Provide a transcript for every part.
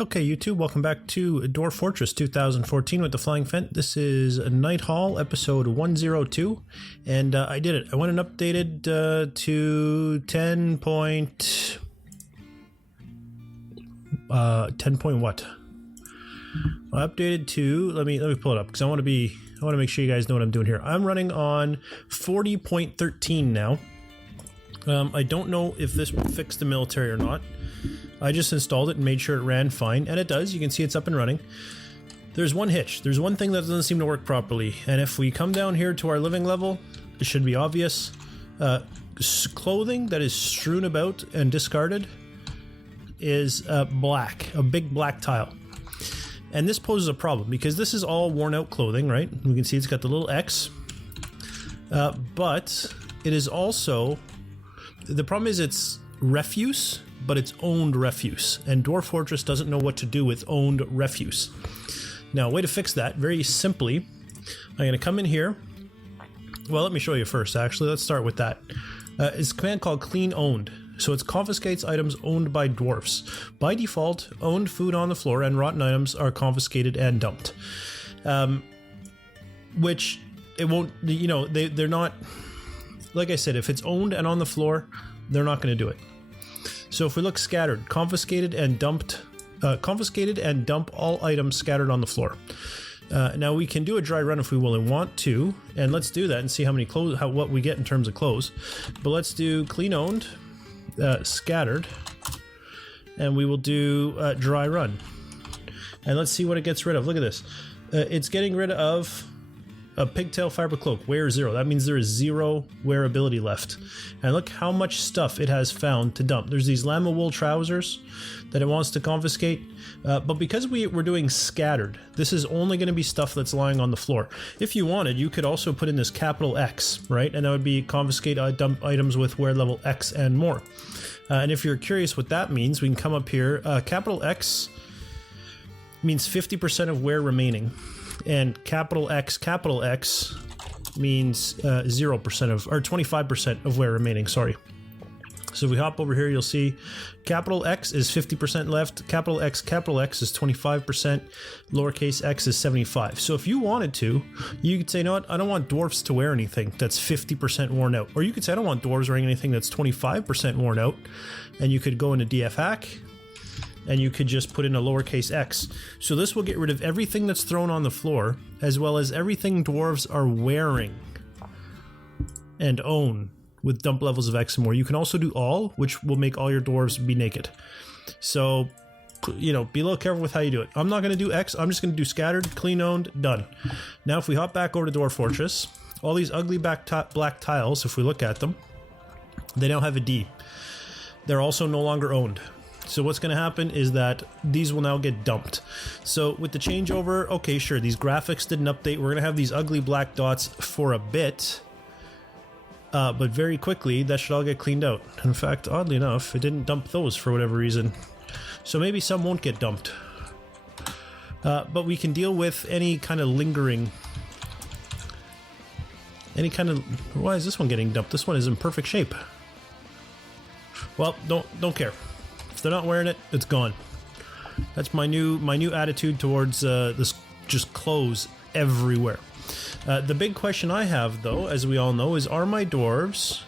Okay, YouTube, welcome back to Dwarf Fortress 2014 with the Flying Phent. This is Nighthall, episode 102, and I did it. I went and updated to 10 point what? I updated to, let me pull it up because I want to make sure you guys know what I'm doing here. I'm running on 40.13 now. I don't know if this will fix the military or not. I just installed it and made sure it ran fine, and it does. You can see it's up and running. There's one hitch. There's one thing that doesn't seem to work properly, and if we come down here to our living level, it should be obvious. Clothing that is strewn about and discarded is black, a big black tile. And this poses a problem because this is all worn out clothing, right? We can see it's got the little X, but it is also, the problem is it's refuse, but it's owned refuse, and Dwarf Fortress doesn't know what to do with owned refuse. Now, a way to fix that, very simply, I'm going to come in here. Well, let me show you first, actually. Let's start with that. It's a command called clean owned. So it confiscates items owned by dwarfs. By default, owned food on the floor and rotten items are confiscated and dumped. Which, it won't, you know, they're not, like I said, if it's owned and on the floor, they're not going to do it. So if we look scattered, confiscated and dump all items scattered on the floor. Now we can do a dry run if we really want to, and let's do that and see how many clothes, what we get in terms of clothes. But let's do clean owned, scattered, and we will do dry run. And let's see what it gets rid of. Look at this. It's getting rid of a pigtail fiber cloak, wear 0. That means there is 0 wearability left. And look how much stuff it has found to dump. There's these llama wool trousers that it wants to confiscate. But because we're doing scattered, this is only going to be stuff that's lying on the floor. If you wanted, you could also put in this capital X, right? And that would be confiscate dump items with wear level X and more. And if you're curious what that means, we can come up here. Capital X means 50% of wear remaining. And capital X means 0% of, or 25% of wear remaining, sorry. So if we hop over here, you'll see capital X is 50% left, capital X is 25%, lowercase x is 75. So if you wanted to, you could say, you know what, I don't want dwarfs to wear anything that's 50% worn out. Or you could say, I don't want dwarves wearing anything that's 25% worn out. And you could go into DF hack, and you could just put in a lowercase x. So this will get rid of everything that's thrown on the floor, as well as everything dwarves are wearing and own with dump levels of X and more. You can also do all, which will make all your dwarves be naked. So, you know, be a little careful with how you do it. I'm not going to do X, I'm just going to do scattered, clean owned, done. Now if we hop back over to Dwarf Fortress, all these ugly black tiles, if we look at them, they now have a D. They're also no longer owned. So what's going to happen is that these will now get dumped. So with the changeover, okay, sure, these graphics didn't update. We're going to have these ugly black dots for a bit, but very quickly that should all get cleaned out. In fact, oddly enough, it didn't dump those for whatever reason. So maybe some won't get dumped. But we can deal with any kind of lingering, why is this one getting dumped? This one is in perfect shape. Well, don't care. If they're not wearing it, it's gone. That's my new attitude towards this, just clothes everywhere. The big question I have, though, as we all know, is are my dwarves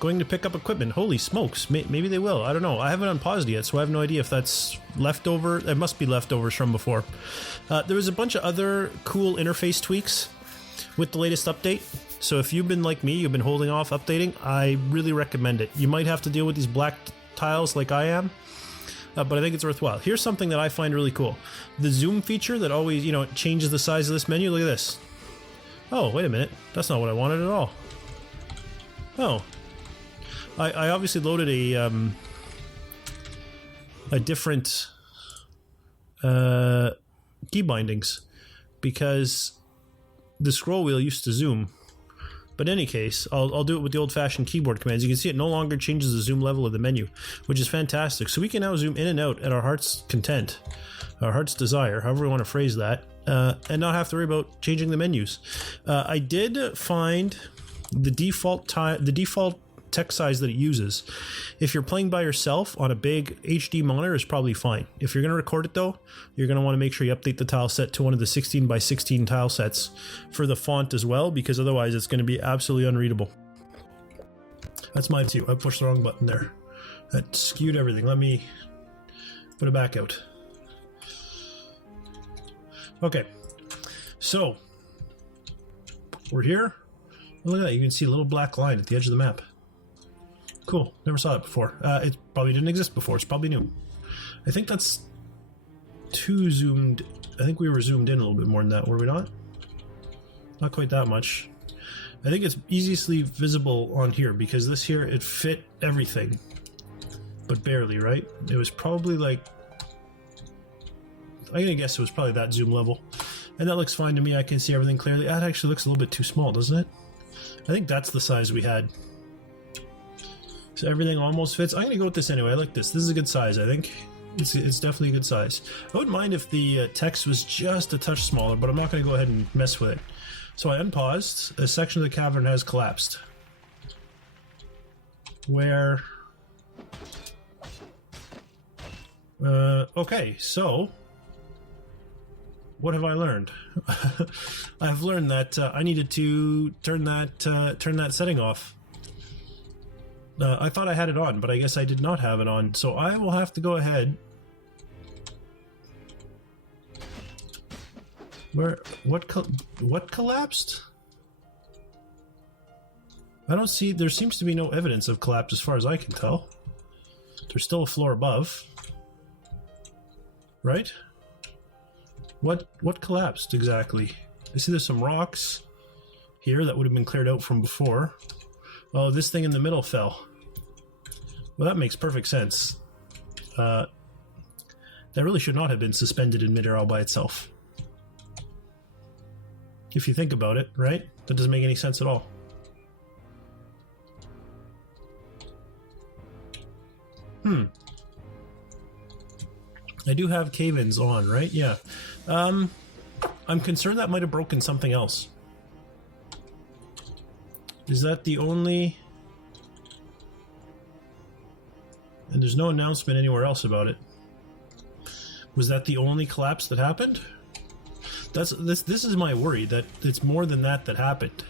going to pick up equipment? Holy smokes, maybe they will. I don't know. I haven't unpaused yet, so I have no idea if that's leftover. It must be leftovers from before. There was a bunch of other cool interface tweaks with the latest update. So if you've been like me, you've been holding off updating, I really recommend it. You might have to deal with these black tiles like I am, but I think it's worthwhile. Here's something that I find really cool. The zoom feature that always, you know, changes the size of this menu. Look at this. Oh, wait a minute. That's not what I wanted at all. Oh. I obviously loaded a different key bindings because the scroll wheel used to zoom. But in any case, I'll do it with the old-fashioned keyboard commands. You can see it no longer changes the zoom level of the menu, which is fantastic. So we can now zoom in and out at our heart's content, our heart's desire, however we want to phrase that, and not have to worry about changing the menus. I did find the default text size that it uses. If you're playing by yourself on a big HD monitor, is probably fine. If you're going to record it though, you're going to want to make sure you update the tile set to one of the 16 by 16 tile sets for the font as well, because otherwise it's going to be absolutely unreadable. That's mine too. I pushed the wrong button there. That skewed everything. Let me put it back out. Okay, so we're here. Look at that, you can see a little black line at the edge of the map. Cool, never saw it before. It probably didn't exist before, it's probably new. I think that's too zoomed. I think we were zoomed in a little bit more than that, were we not? Not quite that much. I think it's easily visible on here because this here, it fit everything, but barely, right? It was probably like, I'm gonna guess it was probably that zoom level. And that looks fine to me, I can see everything clearly. That actually looks a little bit too small, doesn't it? I think that's the size we had. So everything almost fits. I'm gonna go with this anyway. I like this. This is a good size, I think. It's definitely a good size. I wouldn't mind if the text was just a touch smaller, but I'm not gonna go ahead and mess with it. So I unpaused. A section of the cavern has collapsed. Where? Okay, so what have I learned? I've learned that I needed to turn that setting off. I thought I had it on, but I guess I did not have it on. So I will have to go ahead. What collapsed? I don't see. There seems to be no evidence of collapse as far as I can tell. There's still a floor above, right? What collapsed exactly? I see there's some rocks here that would have been cleared out from before. Oh, this thing in the middle fell. Well, that makes perfect sense. That really should not have been suspended in midair all by itself. If you think about it, right? That doesn't make any sense at all. I do have cave-ins on, right? Yeah. I'm concerned that might have broken something else. Is that the only... And there's no announcement anywhere else about it. Was that the only collapse that happened? This is my worry, that it's more than that happened.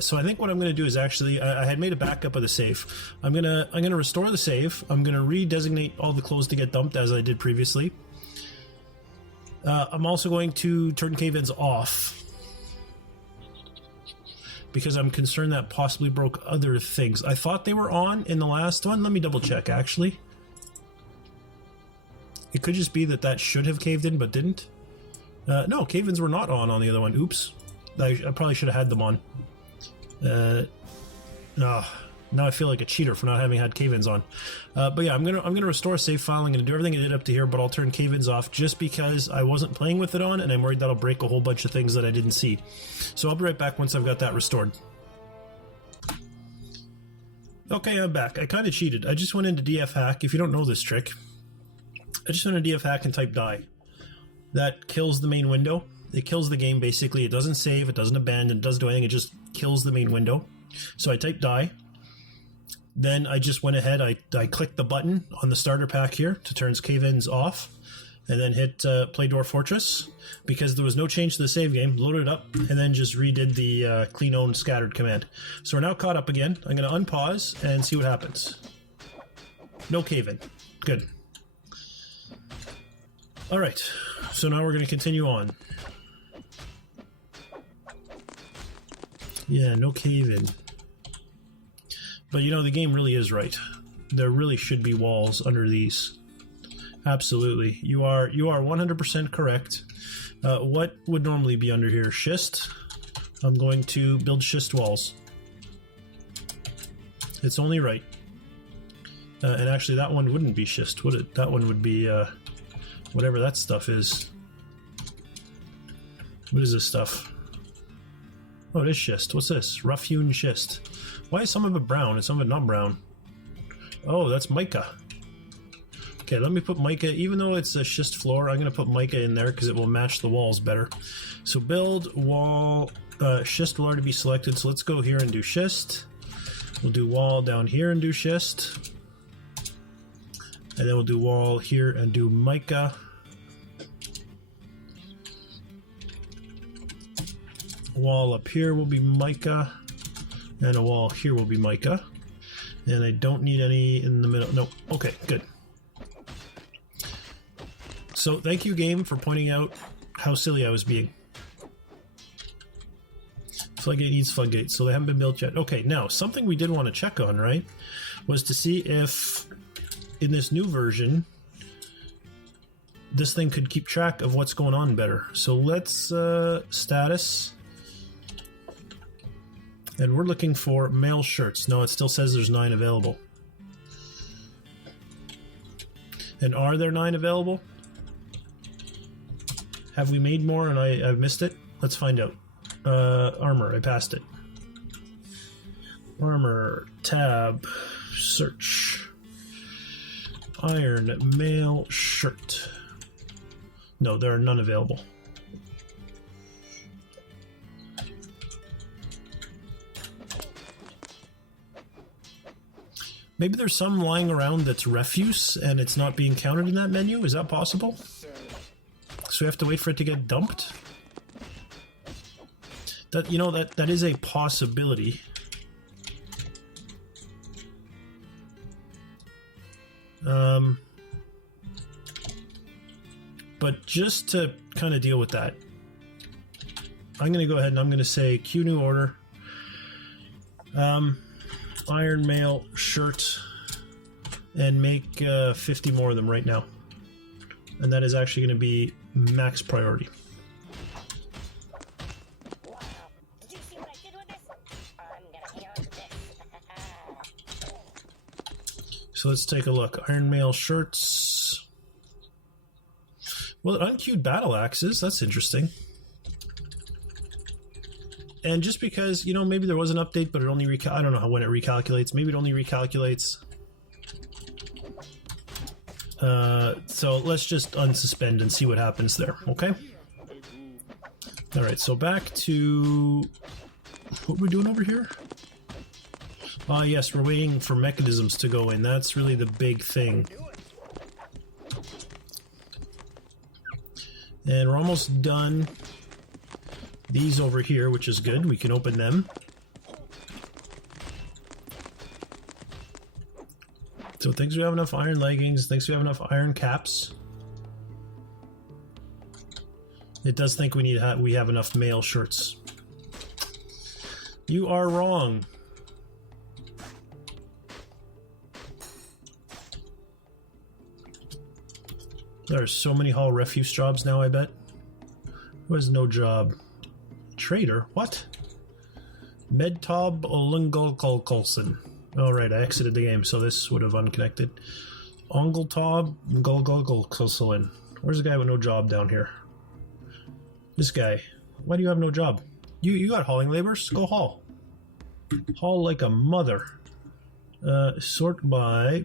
So I think what I'm going to do is actually, I had made a backup of the save. I'm gonna restore the save. I'm gonna redesignate all the clothes to get dumped as I did previously. I'm also going to turn cave-ins off because I'm concerned that possibly broke other things. I thought they were on in the last one. Let me double check actually. It could just be that should have caved in but didn't. No, cave-ins were not on the other one. Oops. I probably should have had them on. Now I feel like a cheater for not having had cave-ins on. But yeah, I'm gonna restore a save file. I'm gonna do everything I did up to here, but I'll turn cave-ins off just because I wasn't playing with it on, and I'm worried that'll break a whole bunch of things that I didn't see. So I'll be right back once I've got that restored. Okay, I'm back. I kind of cheated. I just went into DF hack. If you don't know this trick, I just went into DF hack and typed die. That kills the main window. It kills the game basically. It doesn't save, it doesn't abandon, it doesn't do anything, it just kills the main window. So I typed die. Then I just went ahead, I clicked the button on the starter pack here to turn cave-ins off, and then hit play Dwarf Fortress, because there was no change to the save game, loaded it up, and then just redid the clean own scattered command. So we're now caught up again. I'm going to unpause and see what happens. No cave-in. Good. Alright, so now we're going to continue on. Yeah, no cave-in. But you know, the game really is right. There really should be walls under these. Absolutely. You are 100% correct. What would normally be under here? Schist. I'm going to build schist walls. It's only right. And actually that one wouldn't be schist, would it? That one would be whatever that stuff is. What is this stuff? Oh, it is schist. What's this? Rough-hewn schist. Why is some of it brown and some of it not brown? Oh, that's mica. Okay, let me put mica. Even though it's a schist floor, I'm going to put mica in there because it will match the walls better. So build wall, schist will already be selected. So let's go here and do schist. We'll do wall down here and do schist. And then we'll do wall here and do mica. Wall up here will be mica. And a wall here will be mica. And I don't need any in the middle. No. Okay, good. So thank you, game, for pointing out how silly I was being. Floodgate needs floodgates, so they haven't been built yet. Okay, now, something we did want to check on, right, was to see if in this new version this thing could keep track of what's going on better. So let's status, and we're looking for male shirts. No, it still says there's 9 available. And are there 9 available? Have we made more and I've missed it? Let's find out. Armor, I passed it. Armor, tab, search. Iron male shirt. No, there are none available. Maybe there's some lying around that's refuse and it's not being counted in that menu? Is that possible? So we have to wait for it to get dumped? That, you know, that is a possibility. But just to kind of deal with that, I'm going to go ahead and I'm going to say queue new order. Iron male shirt, and make 50 more of them right now. And that is actually going to be max priority. So let's take a look. Iron mail shirts. Well, unqueued battle axes. That's interesting. And just because, you know, maybe there was an update, but it only I don't know when it recalculates. Maybe it only recalculates. So let's just unsuspend and see what happens there, okay? Alright, so back to... what are we doing over here? Ah, yes, we're waiting for mechanisms to go in. That's really the big thing. And we're almost done. These over here, which is good. We can open them. So thinks we have enough iron leggings. Thinks we have enough iron caps. It does think we have enough male shirts. You are wrong. There are so many hall refuse jobs now, I bet. Who has no job? Trader? What? Medtob Olungolkolkolson. Alright, I exited the game, so this would have unconnected. Ongeltob Golgolkolkolson. Where's the guy with no job down here? This guy. Why do you have no job? You got hauling labors? Go haul. Haul like a mother. Sort by...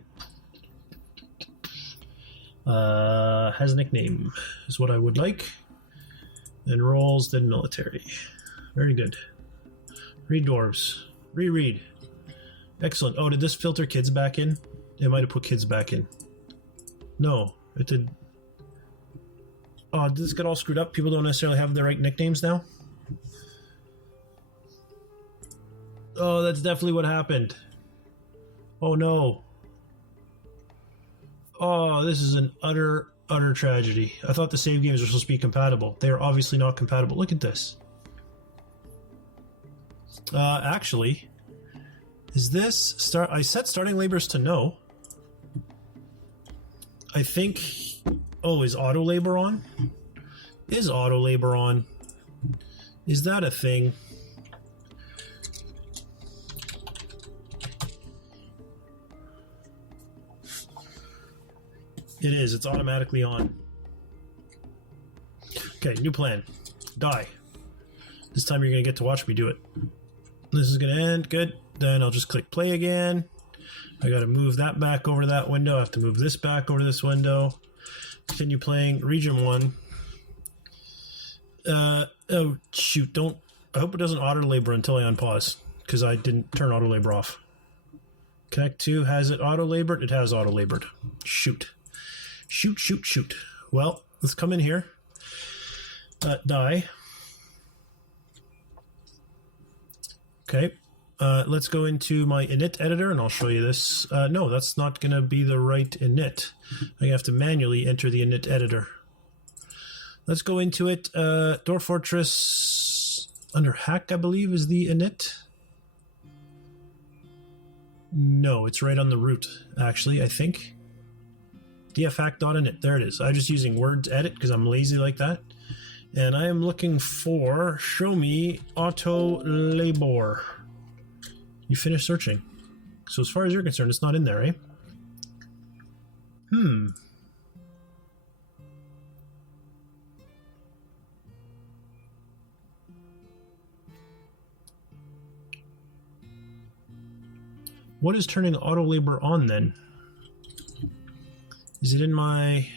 has nickname is what I would like. And roles, then military. Very good. Read dwarves. Reread. Excellent. Oh, did this filter kids back in? It might have put kids back in. No, it did. Oh, did this get all screwed up? People don't necessarily have the right nicknames now? Oh, that's definitely what happened. Oh no. Oh, this is an utter tragedy. I thought the save games were supposed to be compatible. They are obviously not compatible. Look at this. Actually, is this start? I set starting labors to no. I think. Oh, is auto labor on? Is auto labor on? Is that a thing? It is. It's automatically on. Okay, new plan. Die. This time you're going to get to watch me do it. This is going to end. Good. Then I'll just click play again. I got to move that back over that window. I have to move this back over this window. Continue playing. Region 1. Oh, shoot. Don't. I hope it doesn't auto labor until I unpause, because I didn't turn auto labor off. Connect to, has it auto-labored? It has auto-labored. Shoot. Shoot, shoot, shoot. Well, let's come in here. Die. Okay. Let's go into my init editor, and I'll show you this. No, that's not going to be the right init. I have to manually enter the init editor. Let's go into it. Dwarf Fortress under hack, I believe, is the init. No, it's right on the root, actually, I think. dfhack.init. There it is. I'm just using words edit because I'm lazy like that. And I am looking for show me auto labor. You finished searching. So as far as you're concerned, it's not in there, eh? What is turning auto labor on then? Is it in my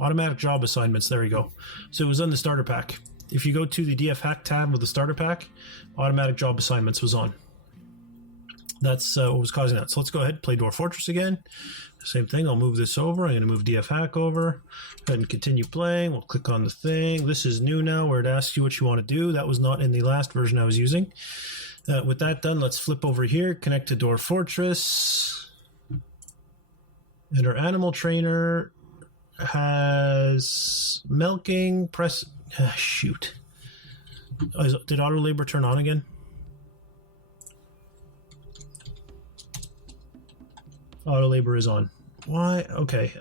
automatic job assignments? There we go. So it was on the starter pack. If you go to the DF hack tab with the starter pack, automatic job assignments was on. That's what was causing that. So let's go ahead and play Dwarf Fortress again. Same thing. I'll move this over. I'm going to move DF hack over. Go ahead and continue playing. We'll click on the thing. This is new now where it asks you what you want to do. That was not in the last version I was using. With that done, let's flip over here, connect to Dwarf Fortress. And our animal trainer has milking, press, shoot. Did auto labor turn on again? Auto labor is on. Why? Okay.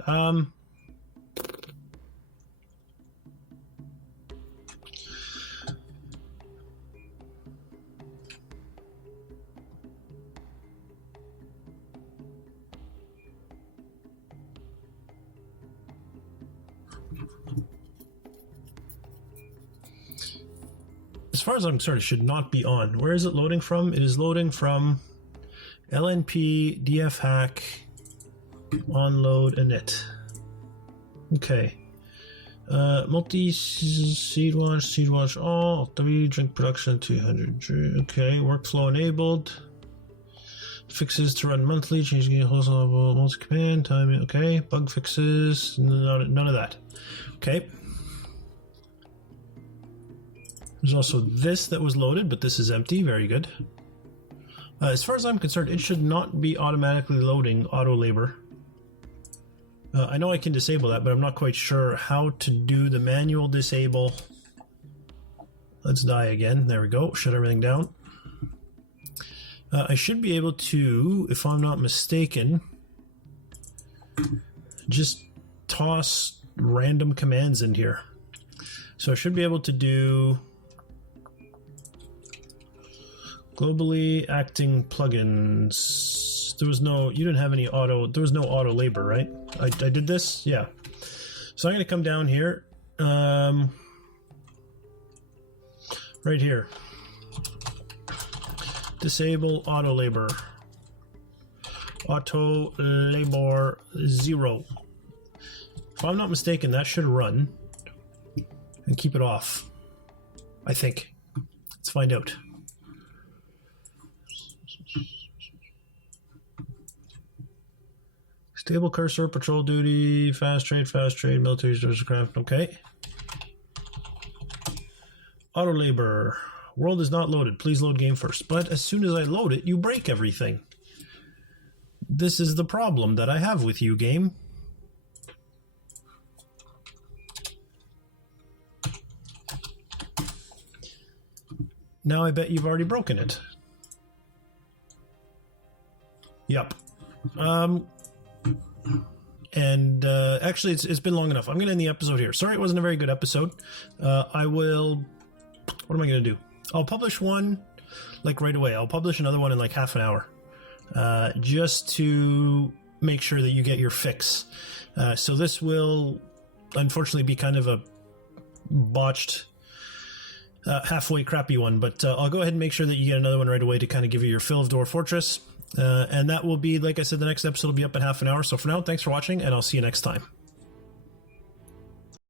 As far as I'm concerned, it should not be on. Where is it loading from? It is loading from LNP, DF hack, onload, init. Okay. Multi seed wash all, 3, drink production 200. Okay, workflow enabled. Fixes to run monthly, changing wholesale multi command, timing. Okay, bug fixes, none of that. Okay. There's also this that was loaded, but this is empty. Very good. As far as I'm concerned, it should not be automatically loading auto labor. I know I can disable that, but I'm not quite sure how to do the manual disable. Let's die again. There we go. Shut everything down. I should be able to, if I'm not mistaken, just toss random commands in here. So I should be able to do globally acting plugins. There was no, you didn't have any auto, there was no auto labor, right? I did this? Yeah. So I'm going to come down here. Right here. Disable auto labor. Auto labor 0. If I'm not mistaken, that should run. And keep it off. I think. Let's find out. Stable cursor, patrol duty, fast trade, military craft. Okay. Auto labor. World is not loaded. Please load game first. But as soon as I load it, you break everything. This is the problem that I have with you, game. Now I bet you've already broken it. Yep. And actually, it's been long enough. I'm going to end the episode here. Sorry it wasn't a very good episode. I will... What am I going to do? I'll publish one, like, right away. I'll publish another one in, like, half an hour. Just to make sure that you get your fix. So this will, unfortunately, be kind of a botched... halfway crappy one, but I'll go ahead and make sure that you get another one right away to kind of give you your fill of Dwarf Fortress. And that will be, like I said, the next episode will be up in half an hour. So for now, thanks for watching, and I'll see you next time.